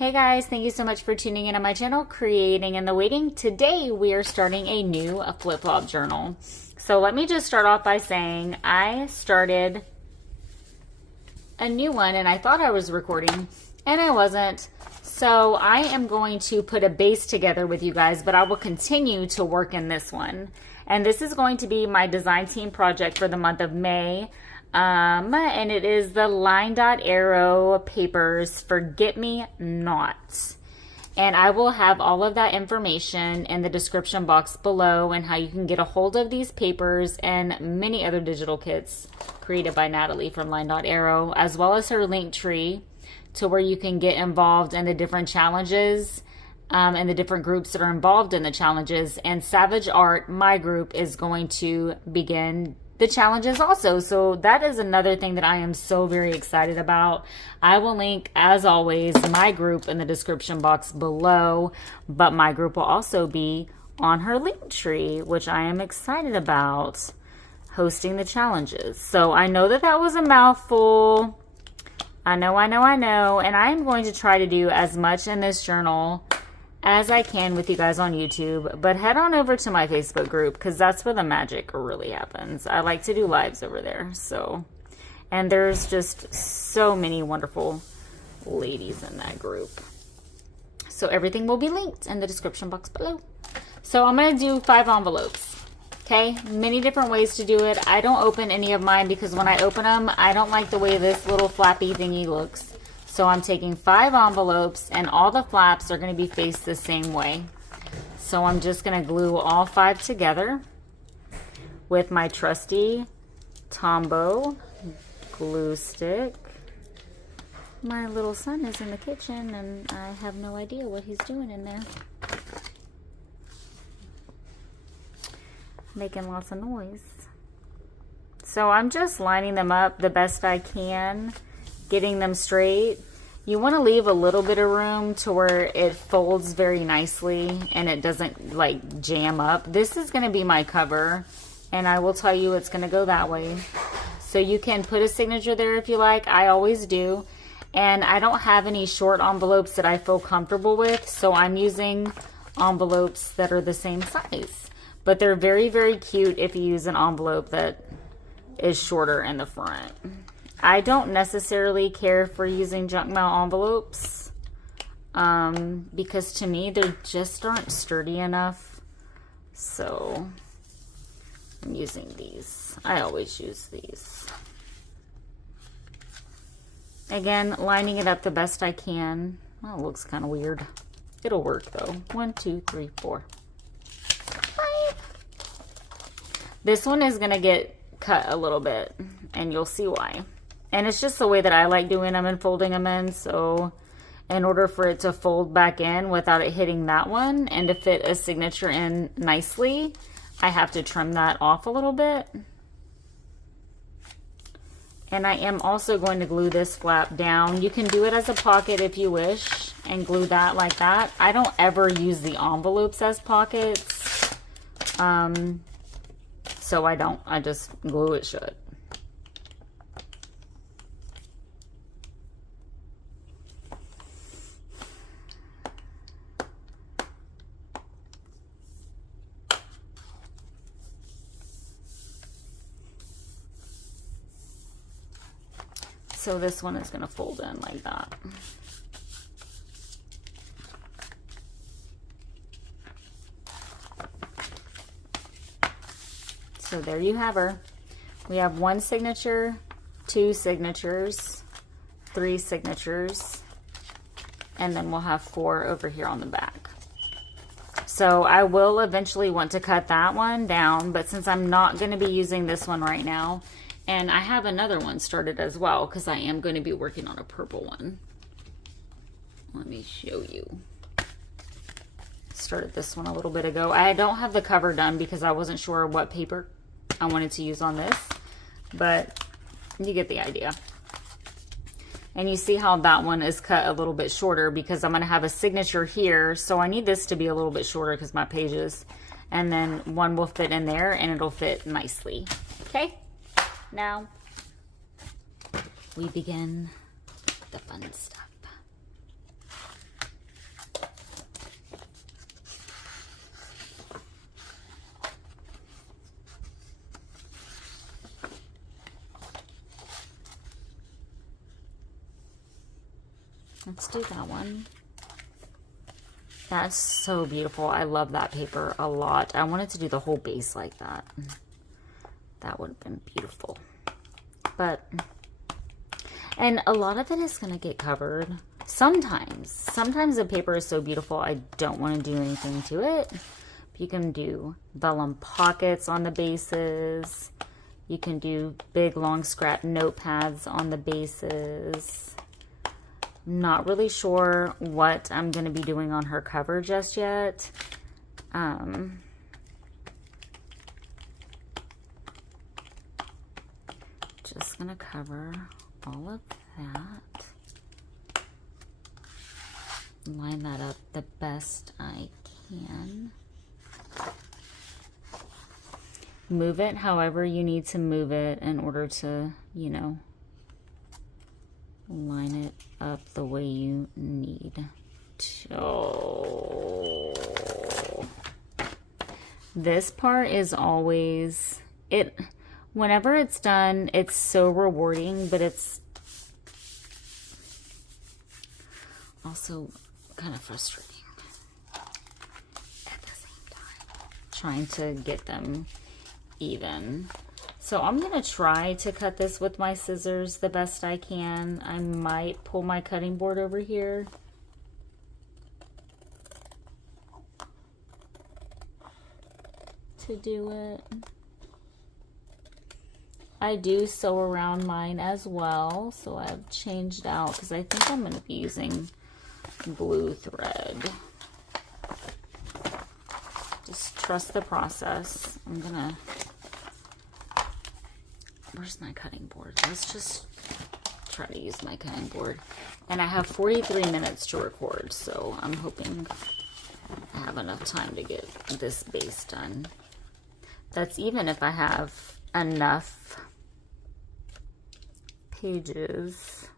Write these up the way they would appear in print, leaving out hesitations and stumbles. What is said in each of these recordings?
Hey guys, thank you so much for tuning in on my channel, Creating in the Waiting. Today we are starting a new flip-flop journal. So let me just start off by saying I started a new one and I thought I was recording and I wasn't. So I am going to put a base together with you guys, but I will continue to work in this one. And this is going to be my design team project for the month of May. And it is the Linedotarrow papers Forget Me Not. And I will have all of that information in the description box below and how you can get a hold of these papers and many other digital kits created by Natalie from Linedotarrow, as well as her link tree to where you can get involved in the different challenges and the different groups that are involved in the challenges. And Savage Art, my group, is going to begin the challenges also. So that is another thing that I am so very excited about. I will link, as always, my group in the description box below, but my group will also be on her link tree, which I am excited about, hosting the challenges. So I know that that was a mouthful. I know, and I'm going to try to do as much in this journal as I can with you guys on YouTube, but head on over to my Facebook group because that's where the magic really happens. I like to do lives over there. So, and there's just so many wonderful ladies in that group. So everything will be linked in the description box below. So I'm going to do 5 envelopes. Okay, many different ways to do it. I don't open any of mine because when I open them, I don't like the way this little flappy thingy looks. So I'm taking 5 envelopes and all the flaps are going to be faced the same way. So I'm just going to glue all 5 together with my trusty Tombow glue stick. My little son is in the kitchen and I have no idea what he's doing in there. Making lots of noise. So I'm just lining them up the best I can, getting them straight. You want to leave a little bit of room to where it folds very nicely and it doesn't like jam up. This is going to be my cover and I will tell you it's going to go that way. So you can put a signature there if you like. I always do. And I don't have any short envelopes that I feel comfortable with, so I'm using envelopes that are the same size. But they're very, very cute if you use an envelope that is shorter in the front. I don't necessarily care for using junk mail envelopes because to me they just aren't sturdy enough. So I'm using these. I always use these. Again, lining it up the best I can. Well, it looks kind of weird. It'll work though. 1, 2, 3, 4, 5. This one is going to get cut a little bit and you'll see why. And it's just the way that I like doing them and folding them in. So in order for it to fold back in without it hitting that one and to fit a signature in nicely, I have to trim that off a little bit. And I am also going to glue this flap down. You can do it as a pocket if you wish and glue that like that. I don't ever use the envelopes as pockets. So I don't. I just glue it shut. So this one is going to fold in like that. So there you have her. We have 1 signature, 2 signatures, 3 signatures, and then we'll have 4 over here on the back. So I will eventually want to cut that one down, but since I'm not going to be using this one right now, and I have another one started as well because I am going to be working on a purple one. Let me show you. Started this one a little bit ago. I don't have the cover done because I wasn't sure what paper I wanted to use on this, but you get the idea. And you see how that one is cut a little bit shorter because I'm going to have a signature here. So I need this to be a little bit shorter because my pages, and then one will fit in there and it'll fit nicely. Okay. Now we begin the fun stuff. Let's do that one. That's so beautiful. I love that paper a lot. I wanted to do the whole base like that. That would have been beautiful. But, and a lot of it is going to get covered. Sometimes the paper is so beautiful I don't want to do anything to it. You can do vellum pockets on the bases. You can do big long scrap notepads on the bases. Not really sure what I'm going to be doing on her cover just yet. Just going to cover all of that. Line that up the best I can. Move it however you need to move it in order to, you know, line it up the way you need to. This part is always, whenever it's done, it's so rewarding, but it's also kind of frustrating at the same time, trying to get them even. So I'm going to try to cut this with my scissors the best I can. I might pull my cutting board over here. To do it. I do sew around mine as well, so I've changed out because I think I'm going to be using blue thread. Just trust the process. I'm going to... Where's my cutting board? Let's just try to use my cutting board. And I have 43 minutes to record, so I'm hoping I have enough time to get this base done. That's even if I have enough pages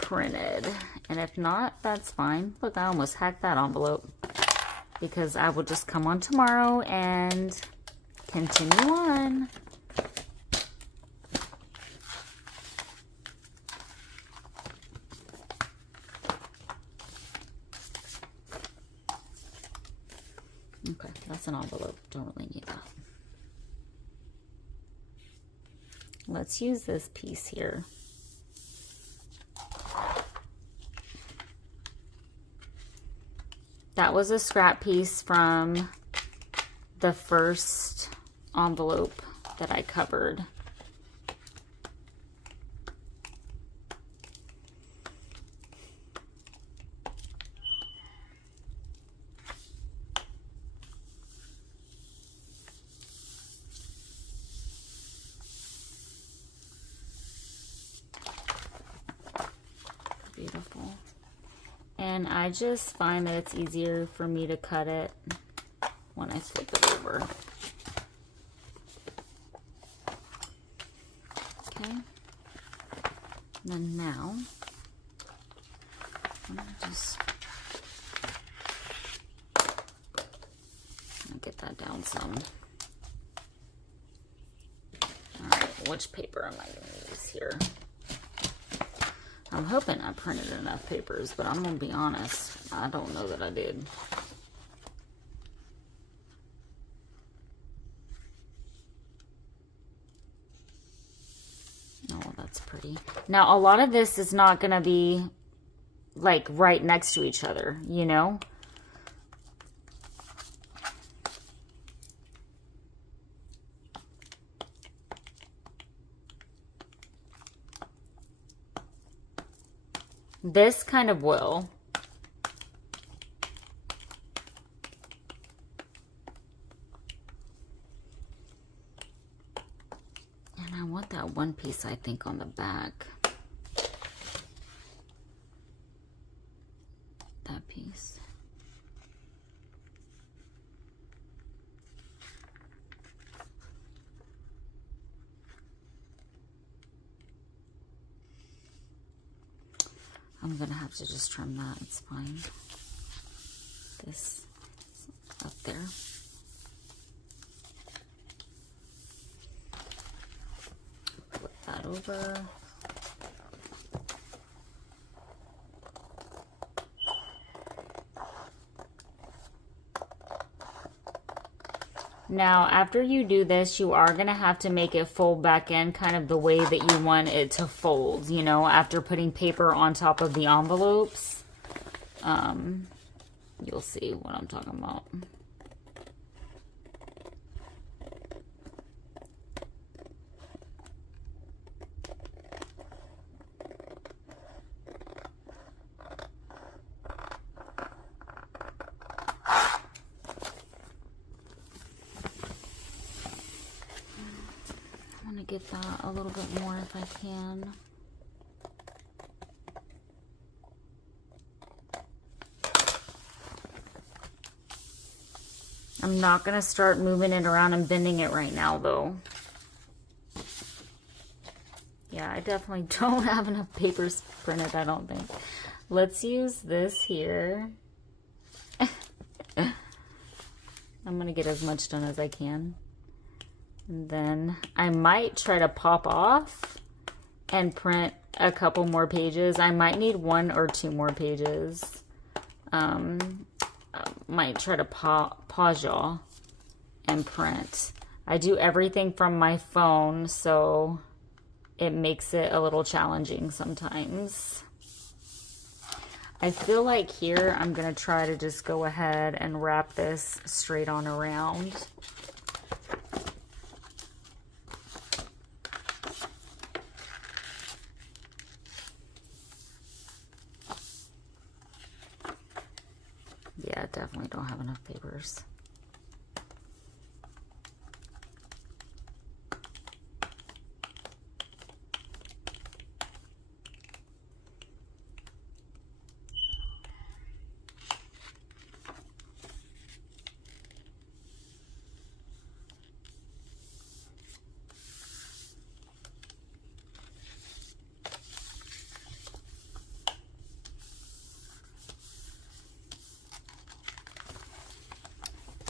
printed. And if not, that's fine. Look, I almost hacked that envelope because I will just come on tomorrow and continue on. Okay, that's an envelope. Don't really need that. Let's use this piece here. That was a scrap piece from the first envelope that I covered. Beautiful. And I just find that it's easier for me to cut it when I flip it over. Okay. And then now, I'm going to just get that down some. All right, which paper am I going to use here? I'm hoping I printed enough papers, but I'm going to be honest, I don't know that I did. Oh, that's pretty. Now, a lot of this is not going to be, like, right next to each other, you know? This kind of will. And I want that one piece, I think, on the back. That piece. I'm going to have to just trim that. It's fine. This up there. Flip that over. Now, after you do this, you are going to have to make it fold back in kind of the way that you want it to fold, you know, after putting paper on top of the envelopes. You'll see what I'm talking about. I'm going to get that a little bit more if I can. I'm not going to start moving it around and bending it right now, though. Yeah, I definitely don't have enough papers printed, I don't think. Let's use this here. I'm going to get as much done as I can. And then I might try to pop off and print a couple more pages. I might need 1 or 2 more pages. Might try to pause y'all and print. I do everything from my phone, so it makes it a little challenging sometimes. I feel like here I'm going to try to just go ahead and wrap this straight on around. Yeah, definitely don't have enough papers.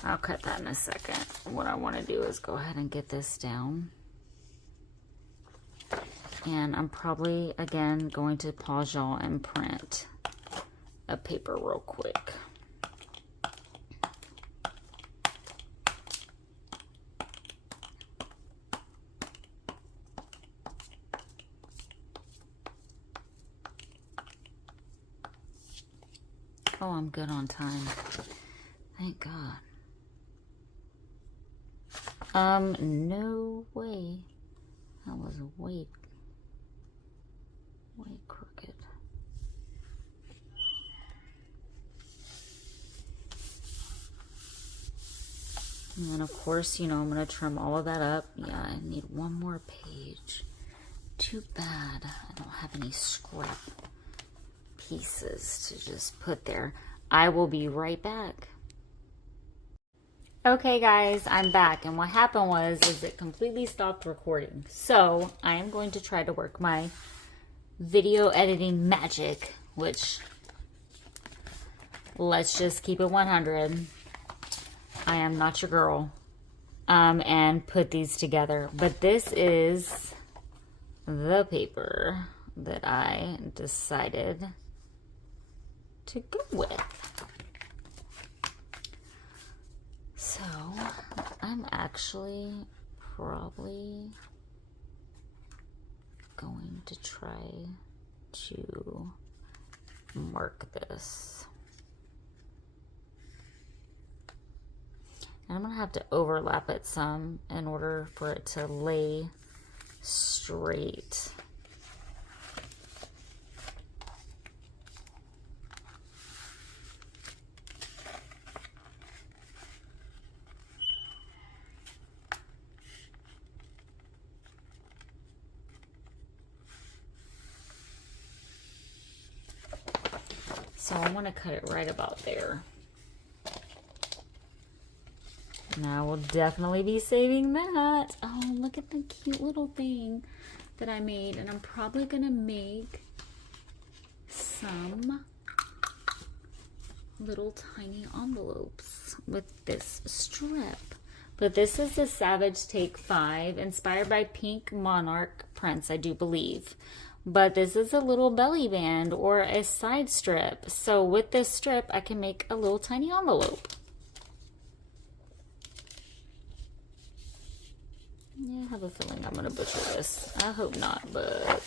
I'll cut that in a second. What I want to do is go ahead and get this down. And I'm probably, again, going to pause y'all and print a paper real quick. Oh, I'm good on time. Thank God. No way. That was way crooked. And then, of course, you know, I'm going to trim all of that up. Yeah, I need 1 more page. Too bad I don't have any scrap pieces to just put there. I will be right back. Okay guys, I'm back, and what happened was it completely stopped recording. So I am going to try to work my video editing magic, which, let's just keep it 100. I am not your girl. And put these together. But this is the paper that I decided to go with. So I'm actually probably going to try to mark this. And I'm going to have to overlap it some in order for it to lay straight. So I want to cut it right about there. Now we'll definitely be saving that. Oh, look at the cute little thing that I made. And I'm probably going to make some little tiny envelopes with this strip. But this is the Savage Take 5, inspired by Pink Monarch prints, I do believe. But this is a little belly band or a side strip. So with this strip, I can make a little tiny envelope. Yeah, I have a feeling I'm gonna butcher this. I hope not, but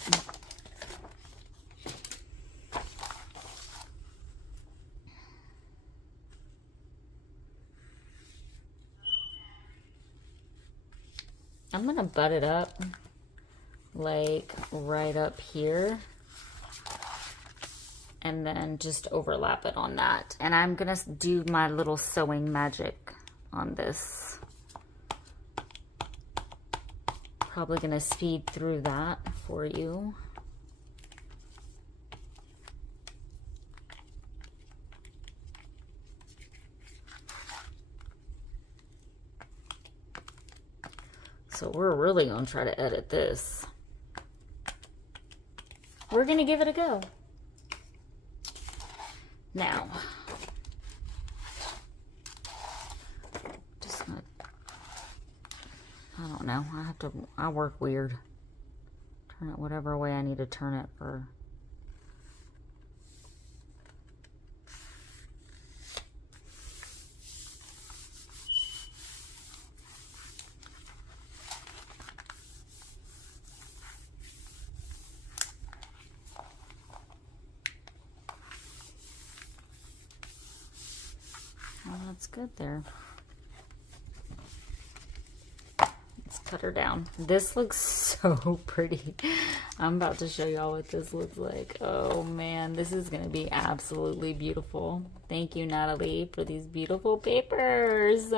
I'm gonna butt it up like right up here and then just overlap it on that. And I'm gonna do my little sewing magic on this. Probably gonna speed through that for you. So we're really gonna try to edit this. We're gonna give it a go. Now, just gonna, I don't know, I work weird. Turn it whatever way I need to turn it for. Well, that's good there. Let's cut her down. This looks so pretty. I'm about to show y'all what this looks like. Oh man, this is gonna be absolutely beautiful. Thank you, Natalie, for these beautiful papers.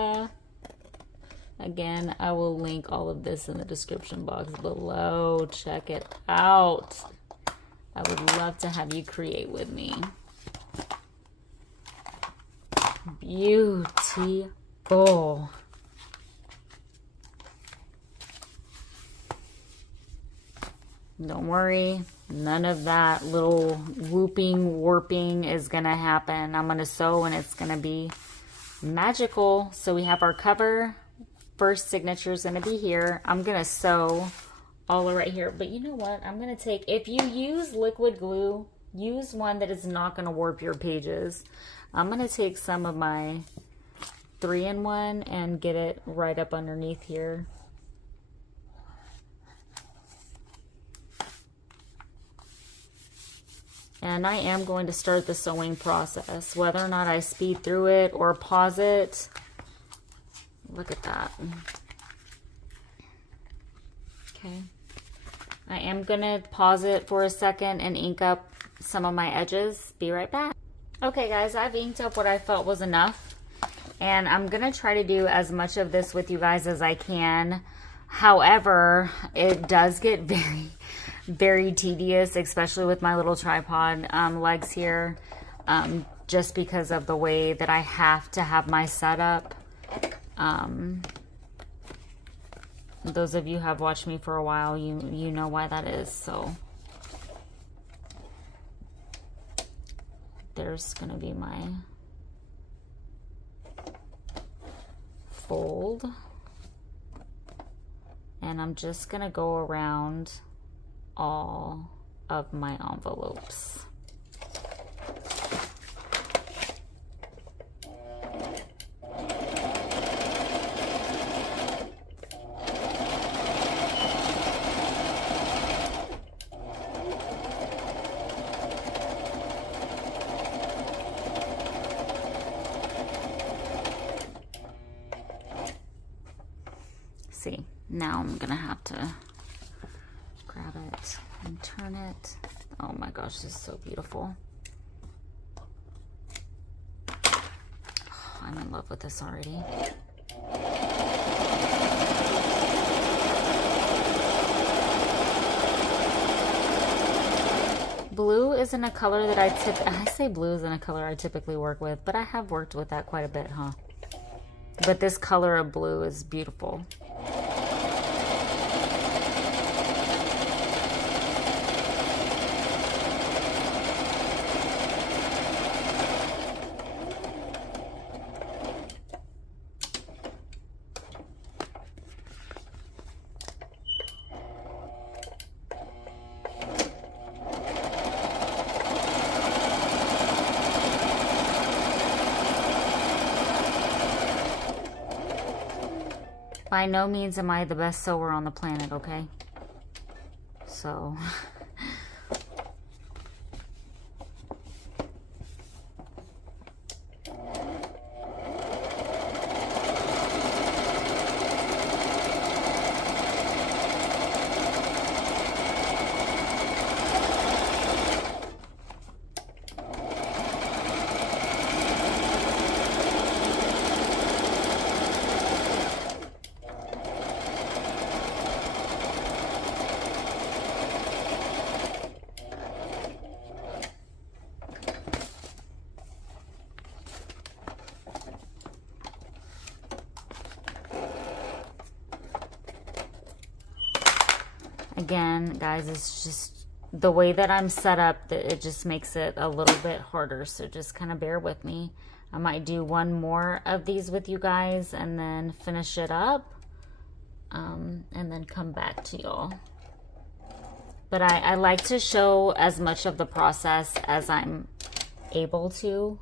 Again, I will link all of this in the description box below. Check it out. I would love to have you create with me. Beautiful. Don't worry, none of that little whooping, warping is gonna happen. I'm gonna sew and it's gonna be magical. So we have our cover. First signature is gonna be here. I'm gonna sew all right here. But you know what? I'm gonna take, if you use liquid glue, use one that is not gonna warp your pages. I'm gonna take some of my 3-in-1 and get it right up underneath here. And I am going to start the sewing process, whether or not I speed through it or pause it. Look at that. Okay. I am gonna pause it for a second and ink up some of my edges. Be right back. Okay guys, I've inked up what I felt was enough. And I'm gonna try to do as much of this with you guys as I can. However, it does get very tedious, especially with my little tripod legs here, just because of the way that I have to have my setup. Those of you who have watched me for a while, you know why that is. So there's gonna be my fold, and I'm just gonna go around all of my envelopes. See, now I'm gonna have to grab it and turn it. Oh my gosh, this is so beautiful. I'm in love with this already. Blue isn't a color that I say blue isn't a color I typically work with, but I have worked with that quite a bit, huh? But this color of blue is beautiful. by no means am I the best sewer on the planet, okay? So... Again, guys, it's just the way that I'm set up that it just makes it a little bit harder. So just kind of bear with me. I might do one more of these with you guys and then finish it up. And then come back to y'all. But I like to show as much of the process as I'm able to.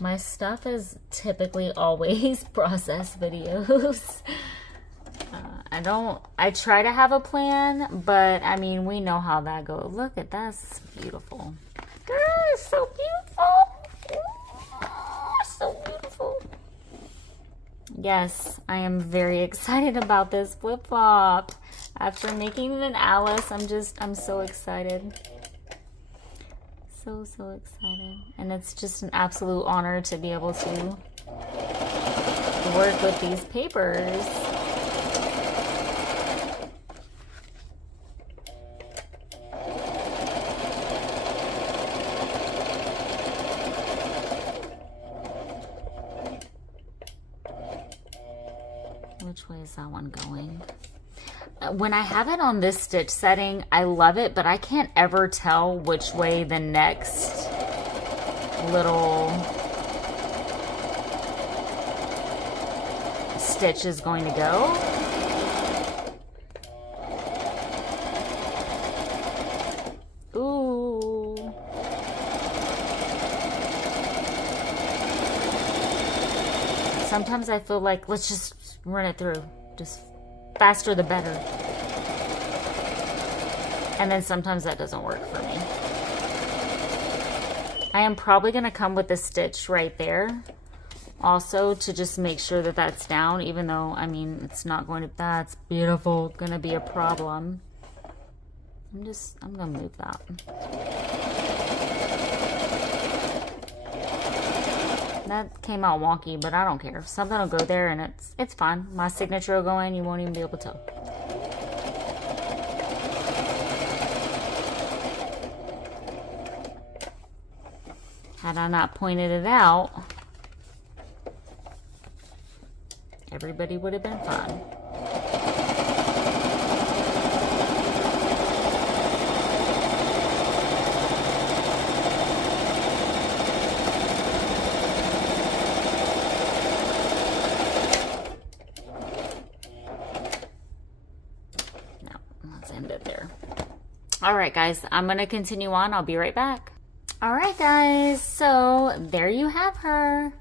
My stuff is typically always process videos. I try to have a plan, but I mean, we know how that goes. Look at that, it's beautiful. Girl, it's so beautiful. Oh, so beautiful. Yes, I am very excited about this flip-flop. After making it in Alice, I'm so excited. So excited. And it's just an absolute honor to be able to work with these papers. Which way is that one going? When I have it on this stitch setting, I love it, but I can't ever tell which way the next little stitch is going to go. Ooh. Sometimes I feel like, let's just run it through. Just faster the better. And then sometimes that doesn't work for me. I am probably going to come with a stitch right there also to just make sure that that's down, even though, I mean, it's not going to, that's beautiful, going to be a problem. I'm going to move that. That came out wonky, but I don't care. Something will go there and it's fine. My signature will go in, you won't even be able to tell. Had I not pointed it out, everybody would have been fine. No, let's end it there. All right, guys, I'm going to continue on. I'll be right back. All right, guys, so there you have her.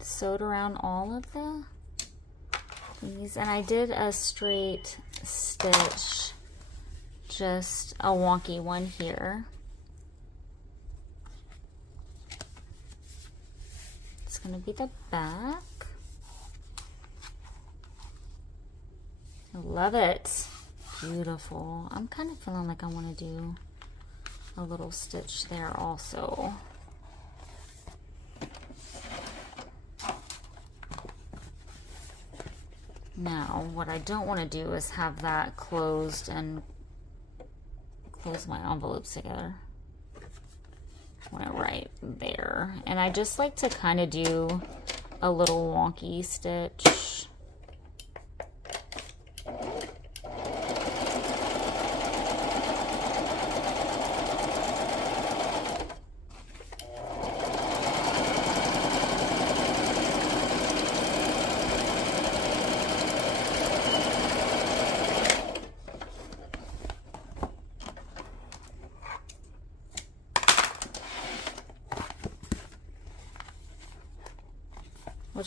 Sewed around all of the these, and I did a straight stitch, just a wonky one here. It's gonna be the back. I love it. Beautiful. I'm kind of feeling like I want to do a little stitch there also. Now, what I don't want to do is have that closed and close my envelopes together. Want it right there. And I just like to kind of do a little wonky stitch.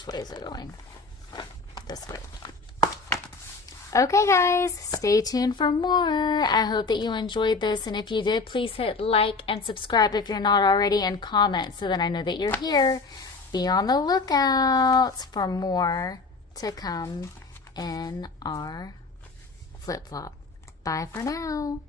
Which way is it going? This way. Okay guys, stay tuned for more. I hope that you enjoyed this, and if you did, please hit like and subscribe if you're not already, and comment so that I know that you're here. Be on the lookout for more to come in our flip-flop. Bye for now.